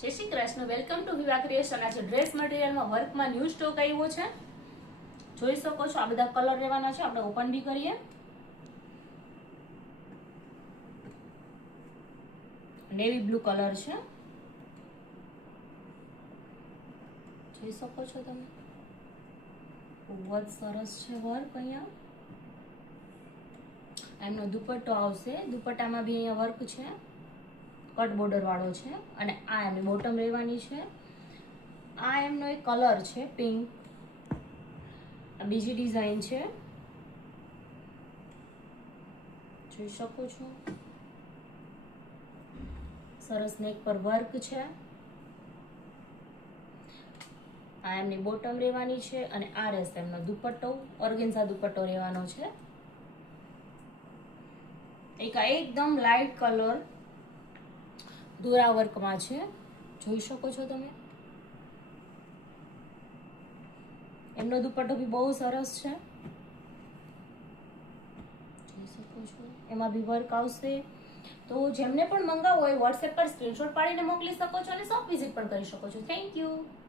જય Shri Krishna, welcome to વિવા creation. આજે dress મટીરિયલમાં વર્કમાં new stock આવ્યો છે, જોઈ શકો છો। આ બધા કલર રહેવાના છે, આપણે ઓપન બી કરીએ। નેવી બ્લુ કલર છે, જોઈ શકો છો તમે। બહુ જ સરસ છે વર્ક। અહીંયા એમનો દુપટ્ટો આવશે, દુપટ્ટામાં બી અહીંયા વર્ક છે, કટ બોર્ડર વાળો છે। અને આ એમની બોટમ રહેવાની છે। આ એમનો એક કલર છે પિંક, આ બીજી ડિઝાઇન છે, જોઈ શકો છો। સરસ નેક પર વર્ક છે। આ એમની બોટમ રહેવાની છે અને આ રહેશે એમનો દુપટ્ટો, ઓર્ગેન્ઝા દુપટ્ટો રહેવાનો છે। એકદમ લાઇટ કલર દોરા વર્કમાં છે, જોઈ શકો છો તમે। એમનો દુપટ્ટો બી બહુ સરસ છે, જોઈ શકો છો। એમાં બી વર્ક આવશે। તો જેમને પણ મંગાવવું હોય વોટ્સએપ પર સ્ક્રીનશોટ પાડીને મોકલી શકો છો અને શોપ વિઝિટ પણ કરી શકો છો। Thank you.